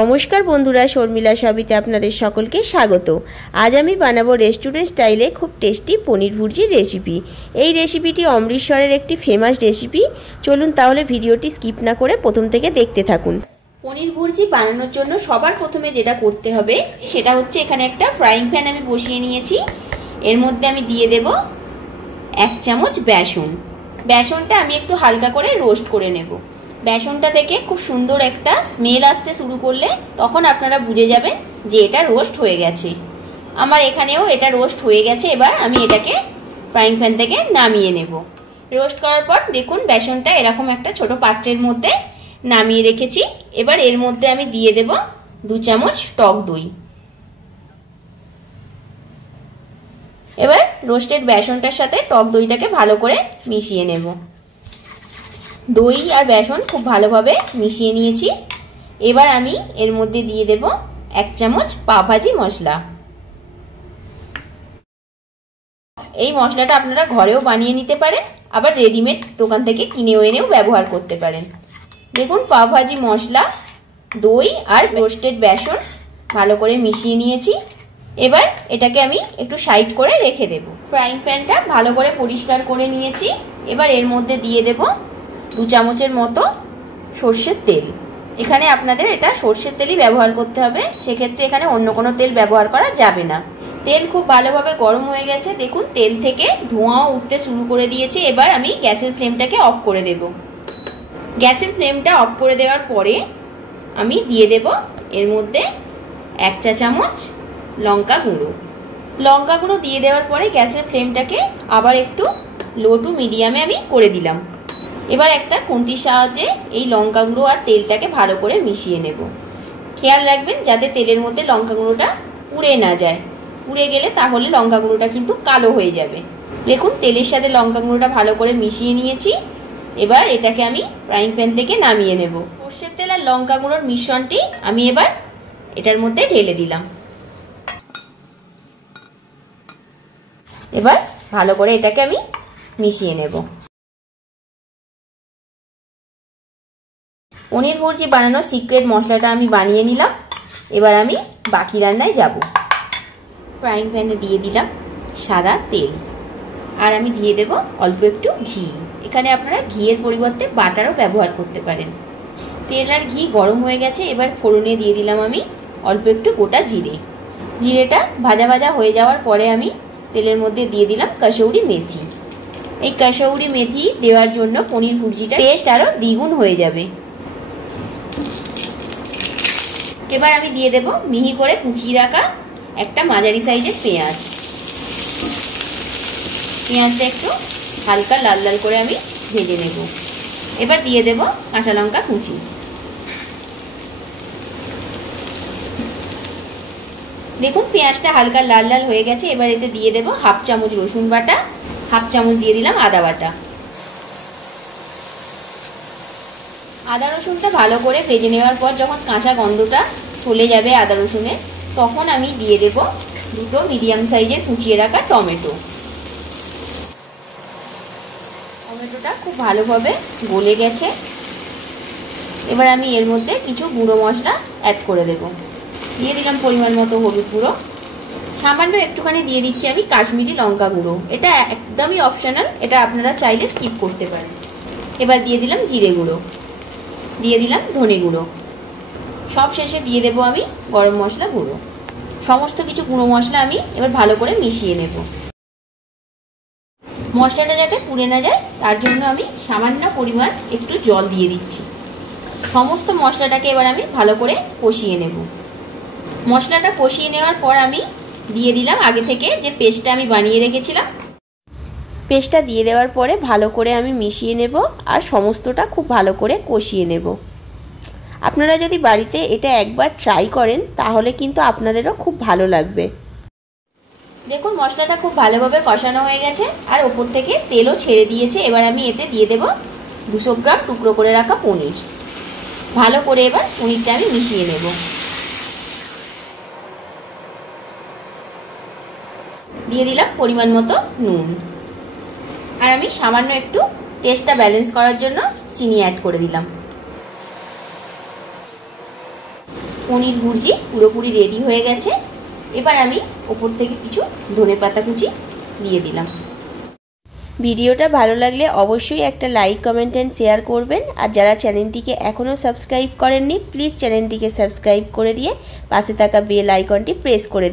নমস্কার বন্ধুরা, শর্মিলা সবিতে আপনাদের সকলকে স্বাগত। আজ আমি বানাবো রেস্টুরেন্ট স্টাইলে খুব টেস্টি পনির ভুর্জি রেসিপি। এই রেসিপিটি অমৃতসরের একটি ফেমাস রেসিপি। চলুন তাহলে ভিডিওটি স্কিপ না করে প্রথম থেকে দেখতে থাকুন। পনির ভুর্জি বানানোর জন্য সবার প্রথমে যেটা করতে হবে সেটা হচ্ছে, এখানে একটা ফ্রাইং প্যান আমি বসিয়ে নিয়েছি। এর মধ্যে আমি দিয়ে দেব 1 চামচ বেসন। বেসনটা আমি একটু হালকা করে রোস্ট করে নেব। বেসনটা থেকে খুব সুন্দর একটা স্মেল আসতে শুরু করলে তখন আপনারা বুঝে যাবেন যে এটা রোস্ট হয়ে গেছে। আমার এখানেও এটা রোস্ট হয়ে গেছে। এবার আমি এটাকে ফ্রাইং প্যান থেকে নামিয়ে নেব। রোস্ট করার পর দেখুন বেসনটা এরকম একটা ছোট পাত্রের মধ্যে নামিয়ে রেখেছি। এবার এর মধ্যে আমি দিয়ে দেব 2 চামচ টক দই। এবার রোস্টেড বেসনটার সাথে টক দইটাকে ভালো করে মিশিয়ে নেব। দই আর বেসন খুব ভালোভাবে মিশিয়ে নিয়েছি। এবার আমি এর মধ্যে দিয়ে দেব 1 চামচ পাওভাজি মশলা। এই মশলাটা আপনারা ঘরেও বানিয়ে নিতে পারেন, আবার রেডিমেড দোকান থেকে কিনেও এনেও ব্যবহার করতে পারেন। দেখুন পাওভাজি মশলা, দই আর রোস্টেড বেসন ভালো করে মিশিয়ে নিয়েছি। এবার এটাকে আমি একটু সাইড করে রেখে দেব। ফ্রাইং প্যানটা ভালো করে পরিষ্কার করে নিয়েছি। এবার এর মধ্যে দিয়ে দেব 2 চামচের মতো সর্ষের তেল। এখানে আপনাদের এটা সর্ষের তেলই ব্যবহার করতে হবে, সেক্ষেত্রে এখানে অন্য কোনো তেল ব্যবহার করা যাবে না। তেল খুব ভালোভাবে গরম হয়ে গেছে। দেখুন তেল থেকে ধোঁয়াও উঠতে শুরু করে দিয়েছে। এবার আমি গ্যাসের ফ্লেমটাকে অফ করে দেব। গ্যাসের ফ্লেমটা অফ করে দেওয়ার পরে আমি দিয়ে দেব এর মধ্যে 1 চা চামচ লঙ্কা গুঁড়ো। লঙ্কা গুঁড়ো দিয়ে দেওয়ার পরে গ্যাসের ফ্লেমটাকে আবার একটু লো টু মিডিয়ামে আমি করে দিলাম। এবার একটা খুন্তির সাহায্যে এই লঙ্কা গুঁড়ো আর তেলটাকে ভালো করে মিশিয়ে নেব। খেয়াল রাখবেন যাতে তেলের মধ্যে লঙ্কা গুঁড়োটা পুড়ে না যায়। পুড়ে গেলে তাহলে লঙ্কা গুঁড়োটা কিন্তু কালো হয়ে যাবে। দেখুন তেলের সাথে লঙ্কা গুঁড়োটা ভালো করে মিশিয়ে নিয়েছি। এবার এটাকে আমি ফ্রাইং প্যান থেকে নামিয়ে নেব। সর্ষের তেল আর লঙ্কা গুঁড়োর মিশ্রণটি আমি এবার এটার মধ্যে ঢেলে দিলাম। এবার ভালো করে এটাকে আমি মিশিয়ে নেব। পনির ভুর্জি বানানোর সিক্রেট মশলাটা আমি বানিয়ে নিলাম। এবার আমি বাকি রান্নায় যাব। ফ্রাইং প্যানে দিয়ে দিলাম সাদা তেল, আর আমি দিয়ে দেব অল্প একটু ঘি। এখানে আপনারা ঘিয়ের পরিবর্তে বাটারও ব্যবহার করতে পারেন। তেল আর ঘি গরম হয়ে গেছে। এবার ফোড়নে দিয়ে দিলাম আমি অল্প একটু গোটা জিরে। জিরেটা ভাজা ভাজা হয়ে যাওয়ার পরে আমি তেলের মধ্যে দিয়ে দিলাম কসৌরি মেথি। এই কসৌরি মেথি দেওয়ার জন্য পনির ভুর্জিটা টেস্ট আরো দ্বিগুণ হয়ে যাবে। এবার আমি দিয়ে দেব মিহি করে কুচিয়ে রাখা একটা মাঝারি সাইজের পেঁয়াজ। পেঁয়াজটা একটু হালকা লাল লাল করে আমি ভেজে নেব। এবার দিয়ে দেব কাঁচা লঙ্কা কুচি। দেখুন পেঁয়াজটা হালকা লাল লাল হয়ে গেছে। এবার এতে দিয়ে দেব 1/2 চামচ রসুন বাটা, 1/2 চামচ দিয়ে দিলাম আদা বাটা। আদা রসুনটা ভালো করে ভেজে নেওয়ার পর যখন কাঁচা গন্ধটা চলে যাবে আদা রসুনে, তখন আমি দিয়ে দেব 2টো মিডিয়াম সাইজের কুচিয়ে রাখা টমেটো। টমেটোটা খুব ভালোভাবে গলে গেছে। এবার আমি এর মধ্যে কিছু গুঁড়ো মশলা অ্যাড করে দেব। দিয়ে দিলাম পরিমাণ মতো হলুদ গুঁড়ো, সামান্য একটুখানি দিয়ে দিচ্ছি আমি কাশ্মীরি লঙ্কা গুঁড়ো। এটা একদমই অপশনাল, এটা আপনারা চাইলে স্কিপ করতে পারেন। এবার দিয়ে দিলাম জিরে গুঁড়ো, দিয়ে দিলাম ধনে গুঁড়ো। সব শেষে দিয়ে দেব আমি গরম মশলা গুঁড়ো। সমস্ত কিছু গুঁড়ো মশলা আমি এবার ভালো করে মিশিয়ে নেব। মশলাটা যাতে পুড়ে না যায় তার জন্য আমি সামান্য পরিমাণ একটু জল দিয়ে দিচ্ছি। সমস্ত মশলাটাকে এবার আমি ভালো করে কষিয়ে নেব। মশলাটা কষিয়ে নেওয়ার পর আমি দিয়ে দিলাম আগে থেকে যে পেস্টটা আমি বানিয়ে রেখেছিলাম। পেস্টটা দিয়ে দেওয়ার পরে ভালো করে আমি মিশিয়ে নেব আর সমস্তটা খুব ভালো করে কষিয়ে নেব। আপনারা যদি বাড়িতে এটা একবার ট্রাই করেন তাহলে কিন্তু আপনাদেরও খুব ভালো লাগবে। দেখুন মশলাটা খুব ভালোভাবে কষানো হয়ে গেছে আর ওপর থেকে তেলও ছেড়ে দিয়েছে। এবার আমি এতে দিয়ে দেব 200 গ্রাম টুকরো করে রাখা পনির। ভালো করে এবার পনিরটা আমি মিশিয়ে নেব। দিয়ে দিলাম পরিমাণ মতো নুন, আর আমি সামান্য একটু টেস্টটা ব্যালেন্স করার জন্য চিনি অ্যাড করে দিলাম। পনির ভুর্জি পুরোপুরি রেডি হয়ে গেছে। এবার আমি ওপর থেকে কিছু ধনেপাতা কুচি দিয়ে দিলাম। ভিডিওটা ভালো লাগলে অবশ্যই একটা লাইক, কমেন্ট অ্যান্ড শেয়ার করবেন। আর যারা চ্যানেলটিকে এখনও সাবস্ক্রাইব করেননি, প্লিজ চ্যানেলটিকে সাবস্ক্রাইব করে দিয়ে পাশে থাকা বেল আইকনটি প্রেস করে দেবেন।